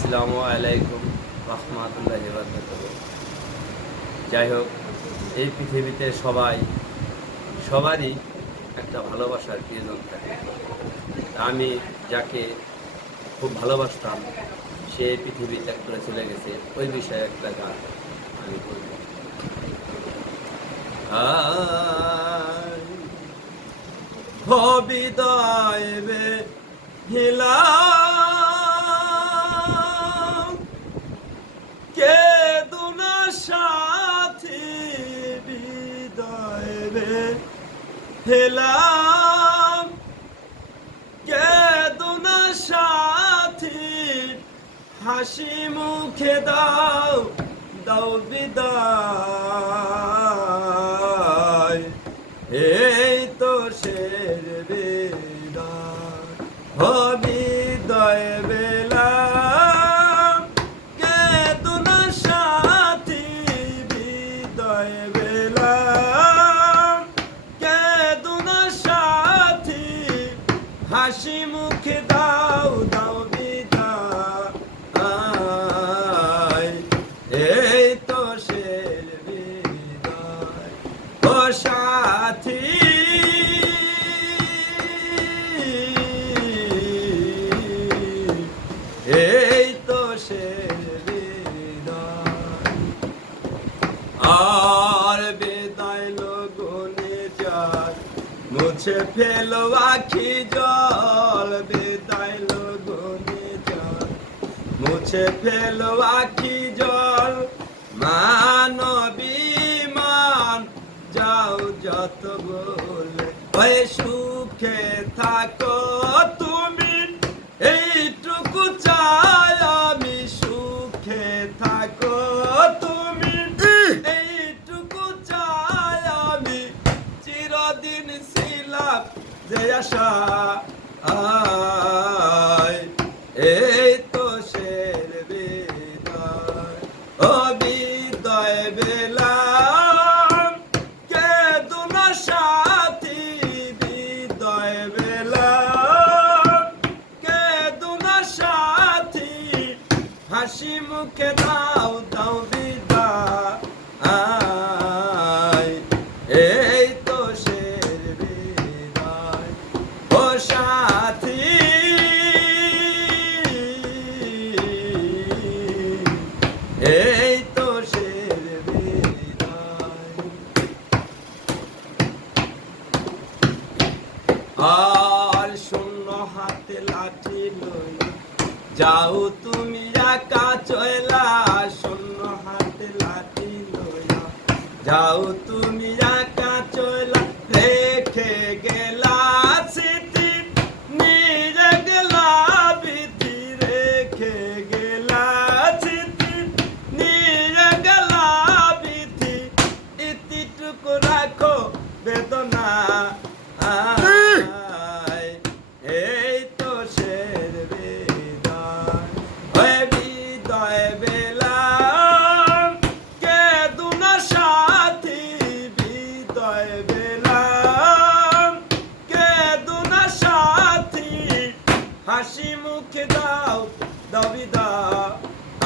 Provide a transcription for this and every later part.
আসসালামু আলাইকুম রহমাতুল্লাহি ওয়া বারাকাতুহু। যাই হোক, এই পৃথিবীতে সবারই একটা ভালোবাসার প্রিয়জন থাকে। আমি যাকে খুব ভালোবাসতাম সে পৃথিবী ত্যাগ করে চলে গেছে, ওই বিষয়ে একটা গান আমি বলব। বিদায় বে হিলা কে দুনা সাথী বিদায় বে হেলাম কে দুনা সাথী হাসি মুখে দাও বিদায়। এই তো শের বিদায় বিদায় বেলা কে দুনা সাথী বিদায় বেলা কে দুনা সাথী হাসি মুখে দাও বিদায়। এই তো শের বিদায় ও সাথী। এই তো শের বিদায় আর বিদায় লগনে যার মুছে ফেলো আখি জল। বিদায় লগনে যার মুছে ফেলো আখি জল। মানবী মান যাও যত বলে ওই সুখে থাকো তুমি, এইটুকু চাই আমি। সুখে থাকো তুমি, এইটুকু চাই আমি। চিরদিন ছিলাম যে আশা এই তো শের বিদায় ও বিদায় বেলা কে দুনা সাথী বিদায় বেলা কে দুনা সাথী হাসি মুখে দাও বিদায়। এই তো শের বিদায় ও সাথী। এই তো শের বিদায় আর শূন্য হাতে লাঠি লই যাও তুমি একা চলা। শূন্য হাতে লাঠি লইয়া যাও তুমি একা চলা। রেখে গেলা স্মৃতি নিয়ে গেলা বিধি। রেখে গেলা স্মৃতি নিয়ে গেলা বিধি। ইতিটুকু রাখো বেদনা। এই তো শের বিদায় ওই বিদায় বেলা কে দুনা সাথী বিদায় বেলা কে দুনা সাথী হাসি মুখে দাও বিদায়।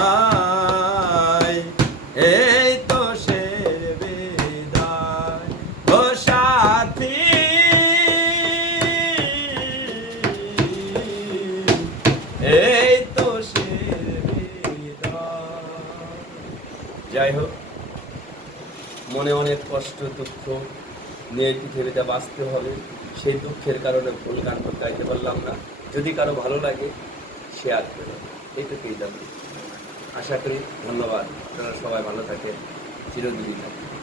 এই তো শের বিদায় ও সাথী। এই তো শের বিদায়। যাই হোক, মনে অনেক কষ্ট দুঃখ নিয়ে পৃথিবীতে বাঁচতে হবে। সেই দুঃখের কারণে ভুল গান করতে গাইতে পারলাম না। যদি কারো ভালো লাগে শেয়ার করো, এইটুকুই দাবি। আশা করি। ধন্যবাদ। আপনারা সবাই ভালো থাকেন, চিরদিনই থাকেন।